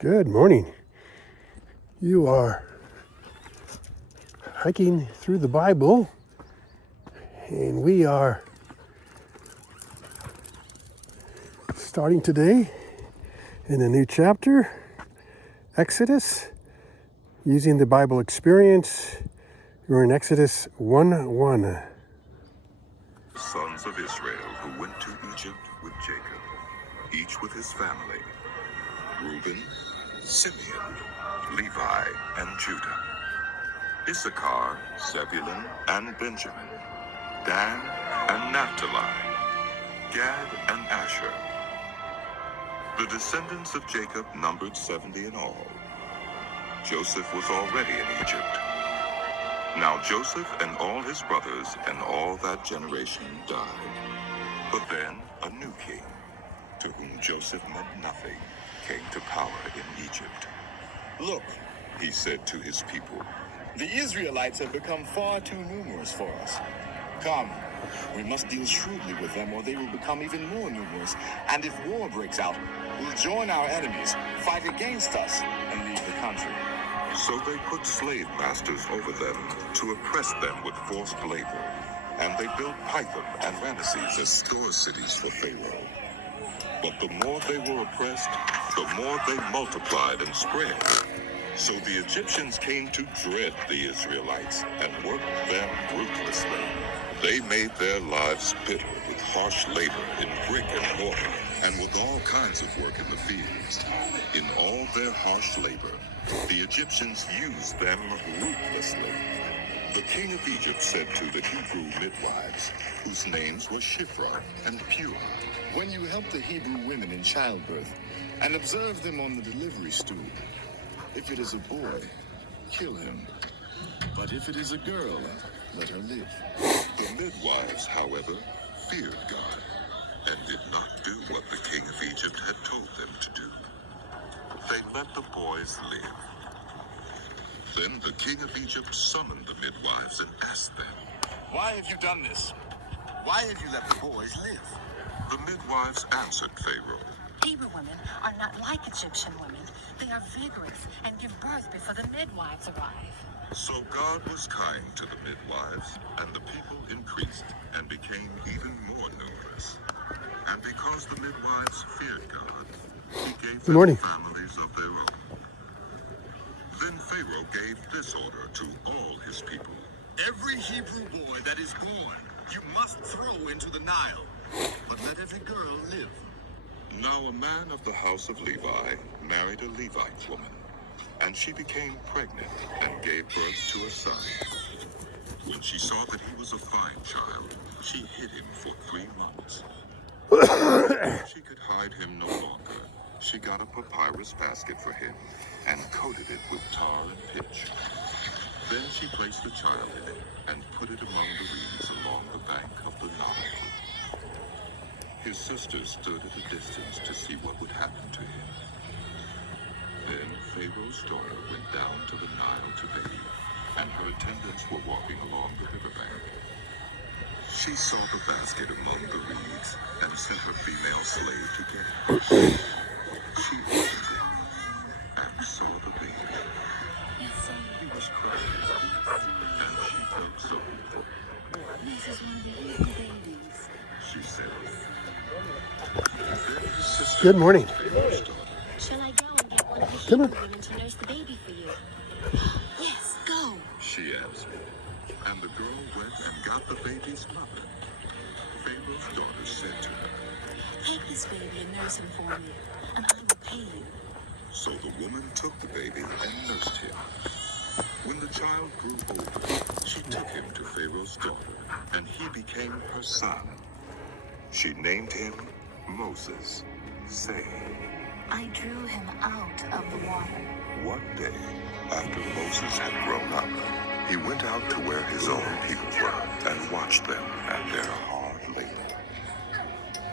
Good morning. You are hiking through the Bible, and we are starting today in a new chapter, Exodus, using the Bible experience. We're in Exodus 1:1. Sons of Israel who went to Egypt with Jacob, each with his family: Reuben, Simeon, Levi, and Judah; Issachar, Zebulun, and Benjamin; Dan and Naphtali; Gad and Asher. The descendants of Jacob numbered 70 in all. Joseph was already in Egypt. Now Joseph and all his brothers and all that generation died. But then a new king, to whom Joseph meant nothing, came to power in Egypt. Look, He said to his people, the Israelites have become far too numerous for us. Come, we must deal shrewdly with them, or they will become even more numerous. And if war breaks out, we'll join our enemies, fight against us, and leave the country. So they put slave masters over them to oppress them with forced labor. And they built Pithom and Ramesses as store cities for Pharaoh. But the more they were oppressed, the more they multiplied and spread. So the Egyptians came to dread the Israelites and worked them ruthlessly. They made their lives bitter with harsh labor in brick and mortar, and with all kinds of work in the fields. In all their harsh labor, the Egyptians used them ruthlessly. The king of Egypt said to the Hebrew midwives, whose names were Shiphrah and Puah, When you help the Hebrew women in childbirth and observe them on the delivery stool, if it is a boy, kill him. But if it is a girl, let her live. the midwives, however, feared God and did not do what the king of Egypt had told them to do. They let the boys live. Then the king of Egypt summoned the midwives and asked them, Why have you done this? Why have you let the boys live? The midwives answered Pharaoh, Hebrew women are not like Egyptian women. They are vigorous and give birth before the midwives arrive. So God was kind to the midwives, and the people increased and became even more numerous. And because the midwives feared God, he gave them morning. families of their own. Then Pharaoh gave this order to all his people. Every Hebrew boy that is born, you must throw into the Nile. But let every girl live. Now a man of the house of Levi married a Levite woman, and she became pregnant and gave birth to a son. When she saw that he was a fine child, she hid him for 3 months. When she could hide him no longer, she got a papyrus basket for him and coated it with tar and pitch. Then she placed the child in it and put it among the reeds along the bank of the Nile. His sisters stood at a distance to see what would happen to him. Then Pharaoh's daughter went down to the Nile to bathe, and her attendants were walking along the riverbank. She saw the basket among the reeds and sent her female slave to get it. She opened it and saw the baby. He was crying, and she felt sorry for him. This is one of the Hebrew babies. She said, then his sister Good morning. Pharaoh's daughter. Shall I go and get one of the Come Hebrew on. women to nurse the baby for you? Yes, go. She answered, and the girl went and got the baby's mother. Pharaoh's daughter said to her, Take this baby and nurse him for me, and I will pay you. so the woman took the baby and nursed him. When the child grew older, she took him to Pharaoh's daughter, and he became her son. She named him Moses, saying, I drew him out of the water. One day, after Moses had grown up, he went out to where his own people were and watched them at their hard labor.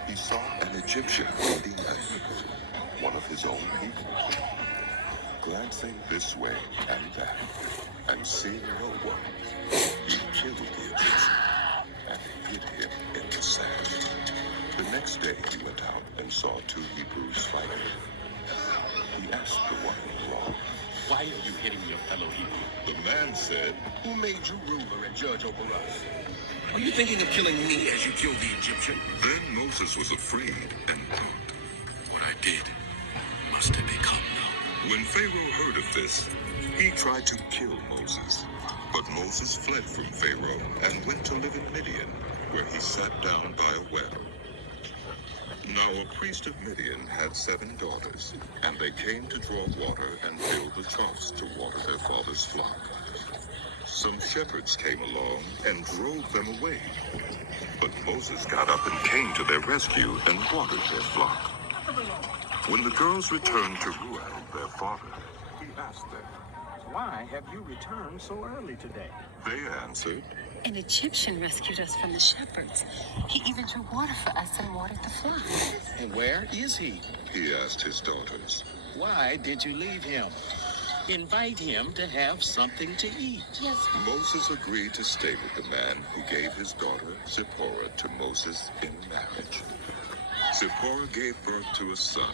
He saw an Egyptian leading a Hebrew, one of his own people. Glancing this way and that, and seeing no one, he killed the Egyptian and hid him in the sand. The next day he went out and saw 2 Hebrews fighting. He asked the one who brought. Why are you hitting your fellow Hebrew? The man said, Who made you ruler and judge over us? Are you thinking of killing me as you killed the Egyptian? Then Moses was afraid and thought, What I did must have become known. when Pharaoh heard of this, he tried to kill Moses. But Moses fled from Pharaoh and went to live in Midian, where he sat down by a well. Now a priest of Midian had 7 daughters, and they came to draw water and fill the troughs to water their father's flock. Some shepherds came along and drove them away. But Moses got up and came to their rescue and watered their flock. When the girls returned to Reuel, their father, he asked them. Why have you returned so early today? They answered, An Egyptian rescued us from the shepherds. He even drew water for us and watered the flock. And where is he? he asked his daughters. Why did you leave him? Invite him to have something to eat. Yes, Moses agreed to stay with the man who gave his daughter Zipporah to Moses in marriage. Zipporah gave birth to a son,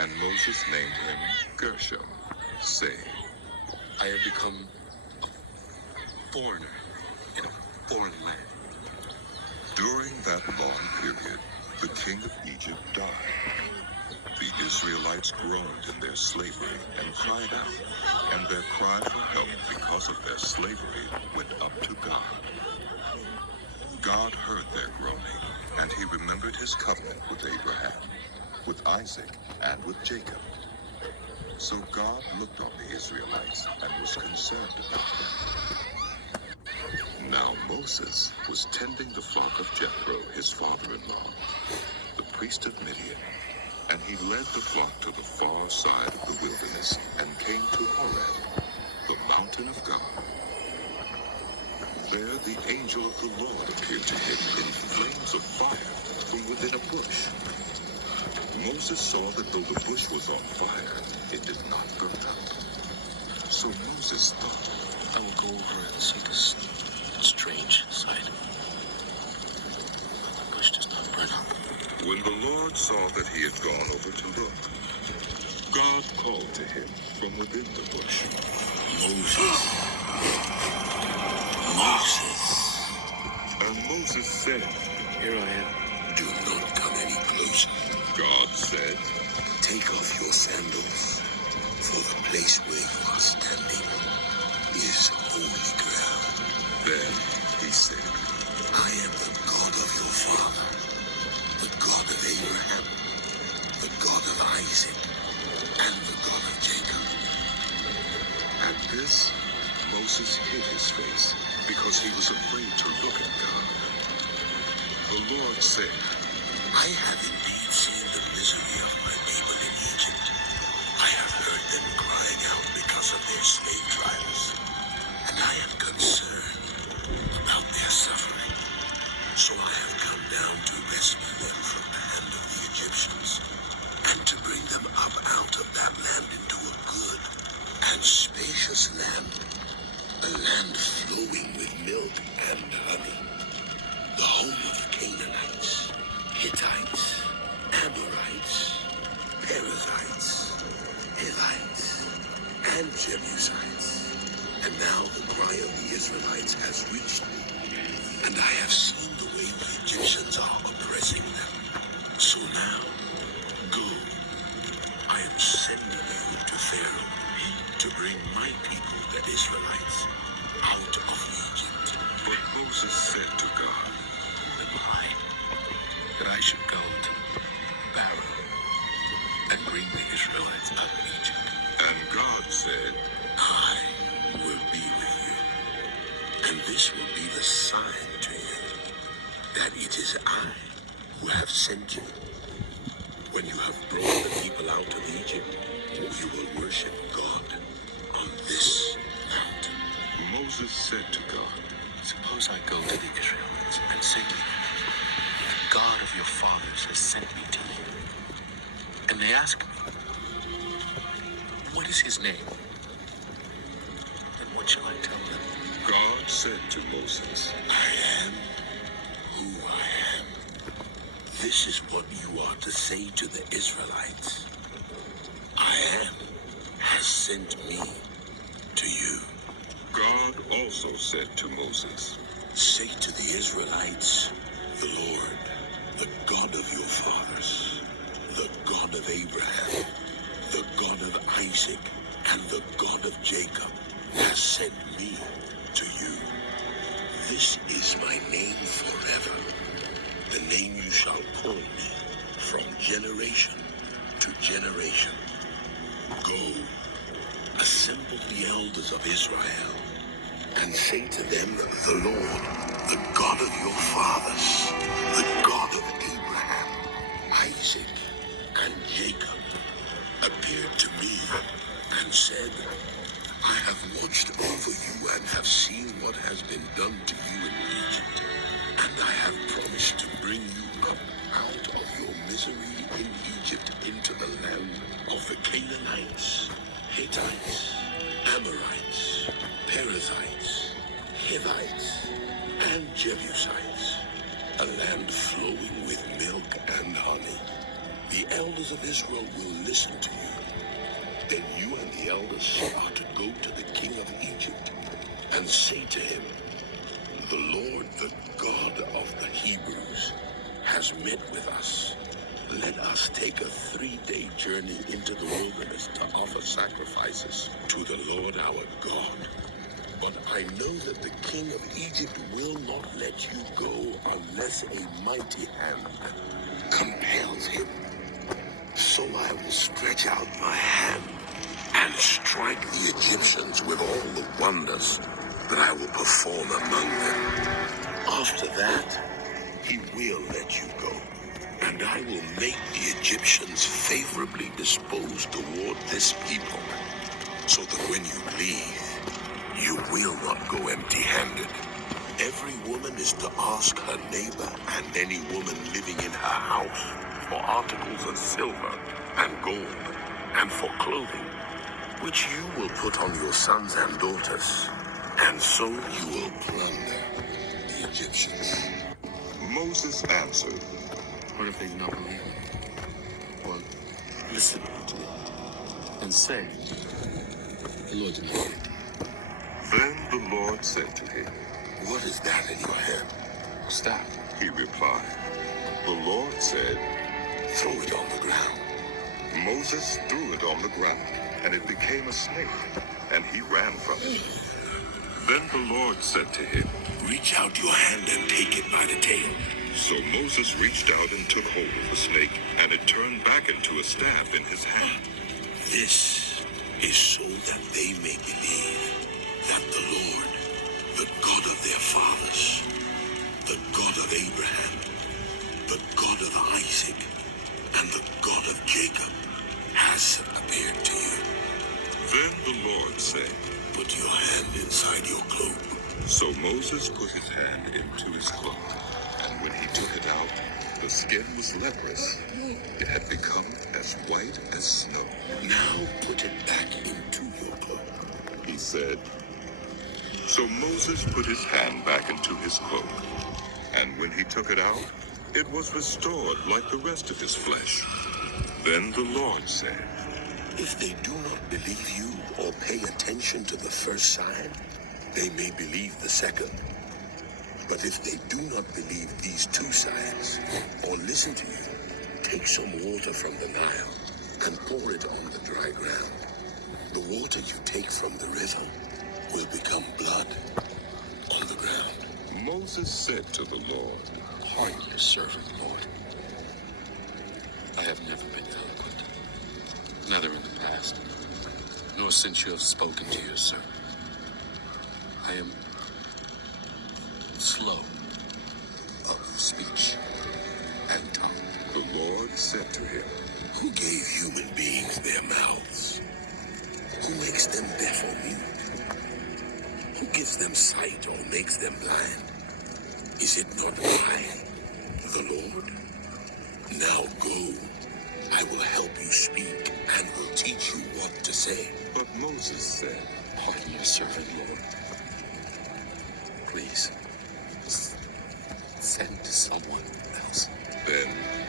and Moses named him Gershom, saying, I have become a foreigner in a foreign land. During that long period, the king of Egypt died. The Israelites groaned in their slavery and cried out, and their cry for help because of their slavery went up to God. God heard their groaning, and he remembered his covenant with Abraham, with Isaac, and with Jacob. So God looked on the Israelites and was concerned about them. Now Moses was tending the flock of Jethro, his father-in-law, the priest of Midian, and he led the flock to the far side of the wilderness and came to Horeb, the mountain of God. There the angel of the Lord appeared to him in flames of fire from within a bush. Moses saw that though the bush was on fire, it did not burn up. So Moses thought, I will go over and see this strange sight. The bush does not burn up. when the Lord saw that he had gone over to look, God called to him from within the bush, Moses. Moses. and Moses said, Here I am. Do not come any closer. God said, Take off your sandals, for the place where you are standing is holy ground. then he said, I am the God of your father, the God of Abraham, the God of Isaac, and the God of Jacob. At this, Moses hid his face, because he was afraid to look at God. The Lord said, I have indeed seen the misery of my people in Egypt. I have heard them crying out because of their slave drivers, and I am concerned about their suffering. So I have come down to rescue them from the hand of the Egyptians, and to bring them up out of that land into a good and spacious land, a land flowing with milk and honey, the home of the Canaanites, Hittites, Amorites, Perizzites, Hivites, and Jebusites. And now the cry of the Israelites has reached me, and I have seen the way the Egyptians are oppressing them. So now, go. I am sending you to Pharaoh to bring my people, the Israelites, out of Egypt. but Moses said to God, Who am I that I should go to Pharaoh and bring the Israelites out of Egypt? and God said, I will be with you, and this will be the sign to you that it is I who have sent you. When you have brought the people out of Egypt, you will worship God on this mountain. Moses said to God, Suppose I go to the Israelites and say to them, The God of your fathers has sent me to you. And they ask me, What is his name? Then what shall I tell them? God said to Moses, I am who I am. This is what you are to say to the Israelites. I am has sent me to you. God also said to Moses, Say to the Israelites, the Lord, the God of your fathers, the God of Abraham, the God of Isaac, and the God of Jacob, has sent me to you. This is my name forever, the name you shall call me from generation to generation. Go, assemble the elders of Israel, and say to them, the Lord, the God of your fathers, the God of Abraham, Isaac, and Jacob, appeared to me and said, I have watched over you and have seen what has been done to you in Egypt, and I have promised to bring you up out of your misery in Egypt into the land of the Canaanites, Hittites, Amorites, Perizzites, Hivites, and Jebusites, a land flowing with milk and honey. The elders of Israel will listen to you. Then you and the elders are to go to the king of Egypt and say to him, the Lord, the God of the Hebrews, has met with us. Let us take a 3-day journey into the wilderness to offer sacrifices to the Lord our God. But I know that the king of Egypt will not let you go unless a mighty hand compels him. So I will stretch out my hand and strike the Egyptians with all the wonders that I will perform among them. After that, he will let you go, and I will make the Egyptians favorably disposed toward this people, so that when you leave, you will not go empty-handed. Every woman is to ask her neighbor and any woman living in her house for articles of silver and gold and for clothing, which you will put on your sons and daughters, and so you will plunder the Egyptians. Moses answered, What if they do not believe me? Or listen to me and say, the Lord did not give it to you? Then the Lord said to him, What is that in your hand? Stop. He replied. The Lord said, Throw it on the ground. Moses threw it on the ground, and it became a snake, and he ran from it. Then the Lord said to him, Reach out your hand and take it by the tail. So Moses reached out and took hold of the snake, and it turned back into a staff in his hand. This is so that they may believe that the Lord, the God of their fathers, the God of Abraham, the God of Isaac, and the God of Jacob, has appeared to you. Then the Lord said, Put your hand inside your cloak. So Moses put his hand into his cloak, and when he took it out, the skin was leprous. It had become as white as snow. Now put it back into your cloak, He said. So Moses put his hand back into his cloak, and when he took it out, it was restored like the rest of his flesh. Then the Lord said, If they do not believe you or pay attention to the first sign, they may believe the second. But if they do not believe these 2 signs or listen to you, take some water from the Nile and pour it on the dry ground. The water you take from the river will become blood on the ground. Moses said to the Lord, Pardon your servant, Lord. I have never been eloquent, neither in the past, nor since you have spoken to your servant. I am slow of speech and tongue. The Lord said to him, Who gave human beings their mouths? Who makes them deaf or mute? Who gives them sight or makes them blind? Is it not I, the Lord? Now go. I will help you speak and will teach you what to say. But Moses said, Pardon your servant, Lord. Please, send someone else. Then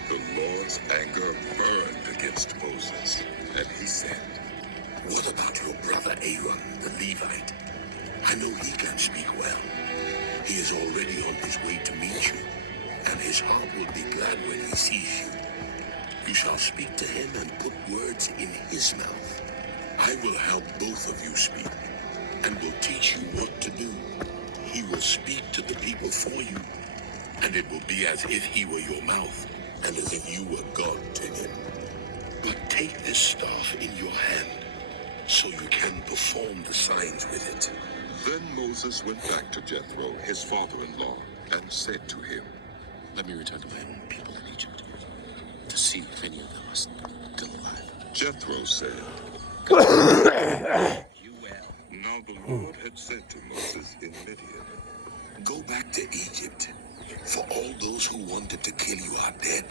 the Lord's anger burned against Moses, And he said, "What about your brother Aaron, the Levite? I know he can speak well. He is already on his way to meet you, and his heart will be glad when he sees you. You shall speak to him and put words in his mouth. I will help both of you speak, and will teach you what to do. He will speak to the people for you, and it will be as if he were your mouth, and as if you were God to him. But take this staff in your hand, so you can perform the signs with it." Then Moses went back to Jethro, his father-in-law, and said to him, Let me return to my own people in Egypt to see if any of them are still alive. Jethro said, You will. Now the Lord had said to Moses in Midian, "Go back to Egypt, for all those who wanted to kill you are dead."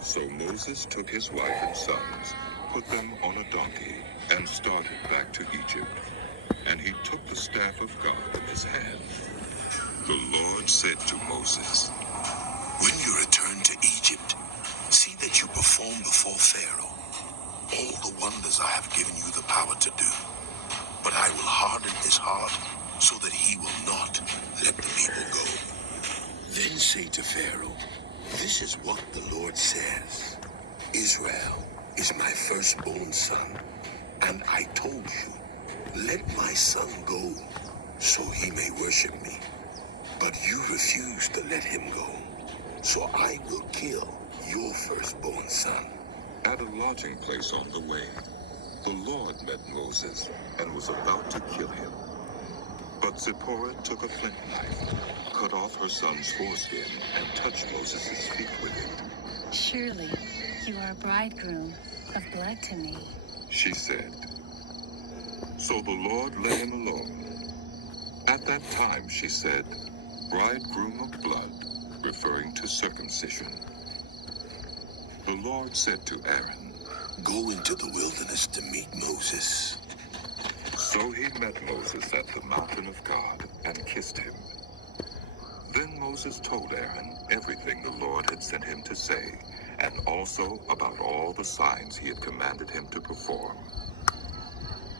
So Moses took his wife and sons, put them on a donkey, and started back to Egypt. And he took the staff of God in his hand. The Lord said to Moses, "When you return to Egypt, see that you perform before Pharaoh all the wonders I have given you the power to do. But I will harden his heart so that he will not let the people go. Then say to Pharaoh, 'This is what the Lord says. Israel is my firstborn son, and I told you, let my son go so he may worship me. But you refused to let him go, so I will kill your firstborn son.'" At a lodging place on the way, the Lord met Moses and was about to kill him. But Zipporah took a flint knife, cut off her son's foreskin, and touched Moses' feet with it. Surely you are a bridegroom of blood to me. She said. So the Lord let him alone. At that time she said, "Bridegroom of blood," referring to circumcision. The Lord said to Aaron, "Go into the wilderness to meet Moses." So he met Moses at the mountain of God and kissed him. Then Moses told Aaron everything the Lord had sent him to say, and also about all the signs he had commanded him to perform.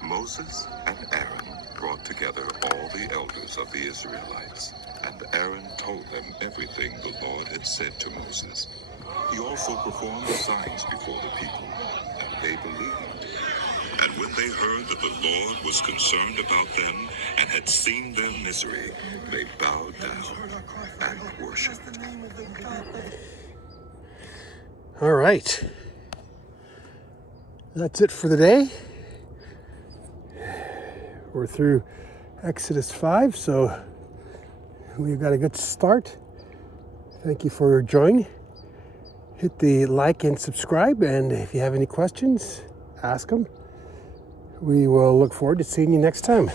Moses and Aaron brought together all the elders of the Israelites, and Aaron told them everything the Lord had said to Moses. He also performed the signs before the people, and they believed. And when they heard that the Lord was concerned about them and had seen their misery, they bowed down and worshipped. All right. That's it for the day. We're through Exodus 5, so we've got a good start. Thank you for joining. Hit the like and subscribe, and if you have any questions, ask them. We will look forward to seeing you next time.